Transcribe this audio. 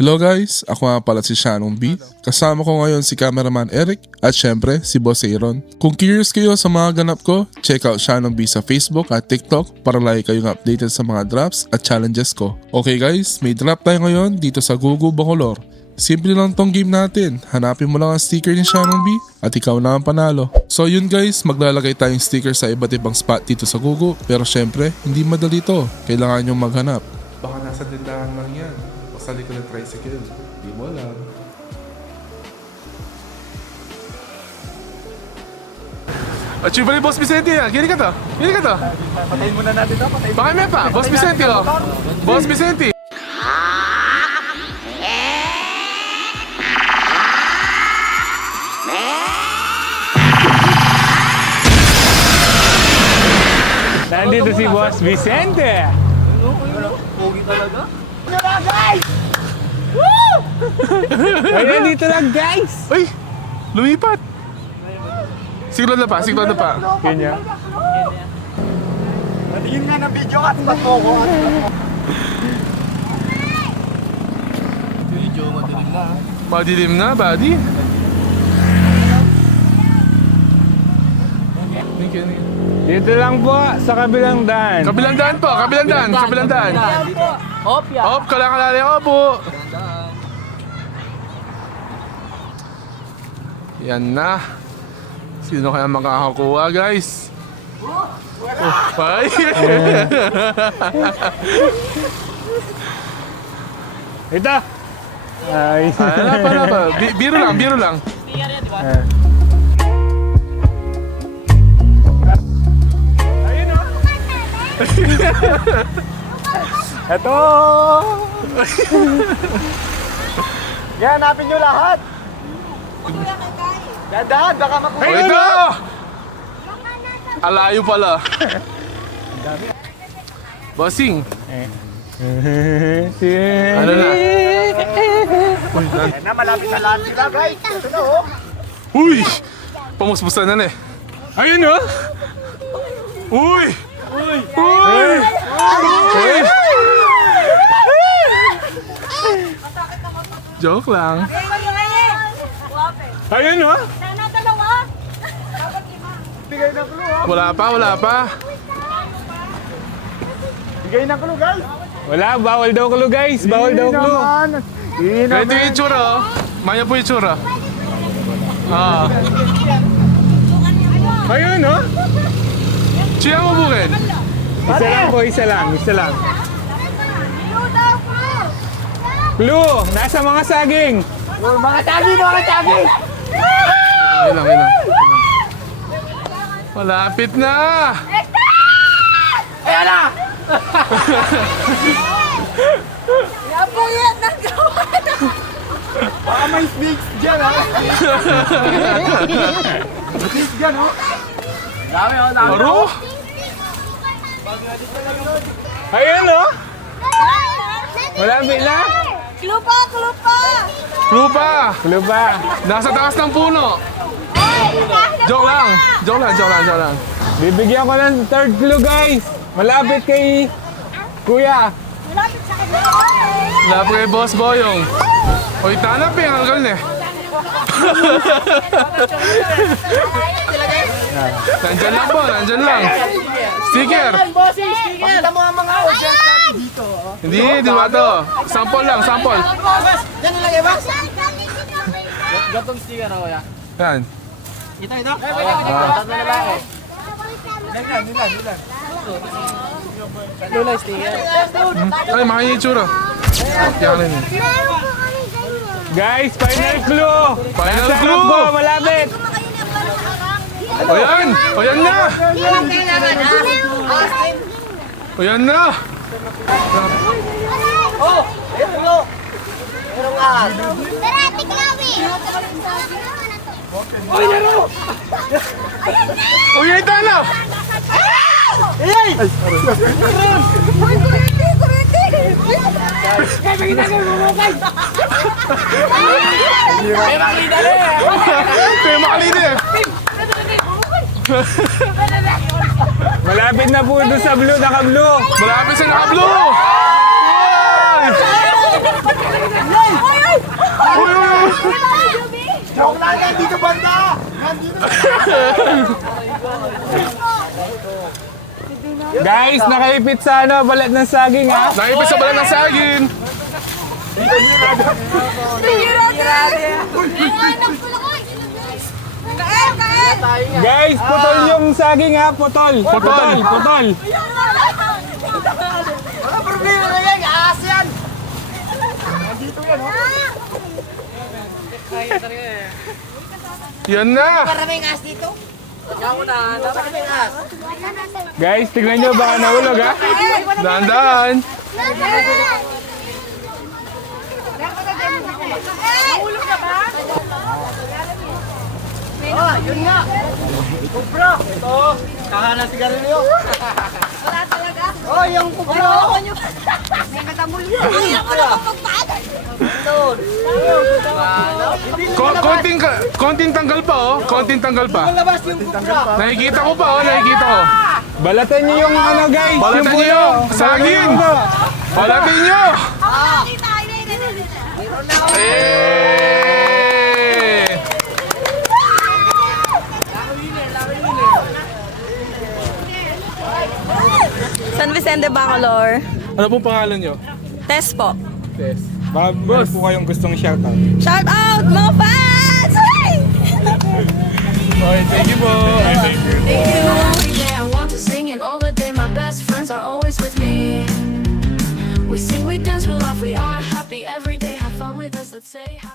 Hello guys, ako nga pala si Shannon B. Kasama ko ngayon si cameraman Eric at syempre si Boss Aaron. Kung curious kayo sa mga ganap ko, check out Shannon B sa Facebook at TikTok para lagi kayong updated sa mga drops at challenges ko. Okay guys, may drop tayo ngayon dito sa Gugu Bacolor. Simple lang tong game natin, hanapin mo lang ang sticker ni Shannon B at ikaw na ang panalo. So yun guys, maglalagay tayong sticker sa iba't ibang spot dito sa Gugu, pero syempre hindi madali to, kailangan nyong maghanap. Baka nasa tindahan lang yan. Sa likod ng tricycle. Di mo alam. Achieve ni Boss Vicente yan. Kini ka to? Kini ka to? Patayin muna natin ito. Baka may pa. Boss Vicente oh. Boss Vicente. Nandito si Boss Vicente. Pogi talaga. Guys! Woo! Ay, nandito lang guys! Uy! Lumipat! Siglod na pa, siglod na pa. Kanya. Natingin nga ng video at ba't mo ko? Video, madilim na. Madilim na, buddy. Dito lang po, sa kabilang daan. Kabilang daan po, kabilang daan, kabilang daan. Hopya. Hop, kalakalalim ko po. Yan na. Sino kaya makakakuha, guys? Oh, ay. Ito! Ay. Ano pa? Biro lang, biro lang. Ayun o! Ito! Yan, hanapin nyo lahat. Dadaan, baka makuha. Oh, ito! Alayo pala. Bossing. Ano na? Yan na, malapit na lahat sila guys. Ito na oh. Uy! Pamuspusan na eh. Ayun o! Uy! Uy! Uy! Uy! Joke lang. Ayun o! Bigay ng clue oh. Wala pa, wala pa. Bigay ng clue guys. Wala, bawal daw clue guys! Bawal daw clue! Hindi Ito yung itsura oh. Maya po yung itsura. Ah. Ayun o! Siya mo bukid. Isa lang po, isa lang, isa lang. Clue! Nasa mga saging! Mga tagi, mga tagi. Ayun lang, ayun lang. Malapit na! Ayan na. Napuyat ng gawan! Baka may snakes dyan ha. Snakes dyan oh. Dami oh, dami. Aro? Ayun o! Malapit na! Klupa! Klupa! Lupa! Clue ba? Nasa taas ng puno. Joke lang. Joke lang, joke lang, joke lang. Bibigyan ko ng third clue guys! Malapit kay Kuya! Malapit sa kanila! Lapit kay Boss Boyong. Oy, tanap eh, ang galing eh. Nandyan lang po, nandyan lang. Sticker. Pakita mo ang mga audience dito. Hindi, di ba to? Sample lang, sample. Yan nilagay ba? Gatong sticker ako ya. Yan. Ito. Tatlo na lang eh. Nilan. Lula sticker. Ay, makanya yung itsura. Yan rin eh. Guys, final clue! Final Nasa clue! harap po, malapit! O yan! O yan na! O yan na! Oh! Ito. Merong ahas. Tara, tiklawi! O yan na! Iyay! Uy, kuriti! Kuriti! May makita na eh. Kaya makalina eh! Malapit na po doon sa blue, naka-blue! Malapit sa naka-blue! Ay! Joke lang yan, dito banda! Guys, nakaipit sa ano, balat ng saging ha. Naipit sa balat ng saging. Guys, putol yung saging ha, putol. Putol, putol. Wala problema na yan, aas yan! Yan na. Maraming aas dito. Maraming aas. Guys, tignan nyo baka nahulog ha. Dahan-dahan. Mahulog na ba? Oh, yun nga. Kubra. Ito. Kahanan sigarilyo. Wala talaga. Oh, yung kubra. May katambol yun. Ay, ako na magpapaagal. Doon. Konting tanggal pa oh. Konting tanggal pa. Labas yung kubra. Nakikita ko pa oh. Nakikita ko. Balatan nyo yung ano guys. Balatan nyo puno. yung saging. Balatin nyo. Kita, hindi. Eh. San Vicente Bacolor. Ano pong pangalan nyo? Test po. Yes. Baka meron po kayong gustong shoutout. Shout out mga fans! Hey! Okay, thank you po. Every day I want to sing and all the day my best friends are always with me. We sing, we dance, we laugh, we are happy every day. Have fun with us, let's say hi.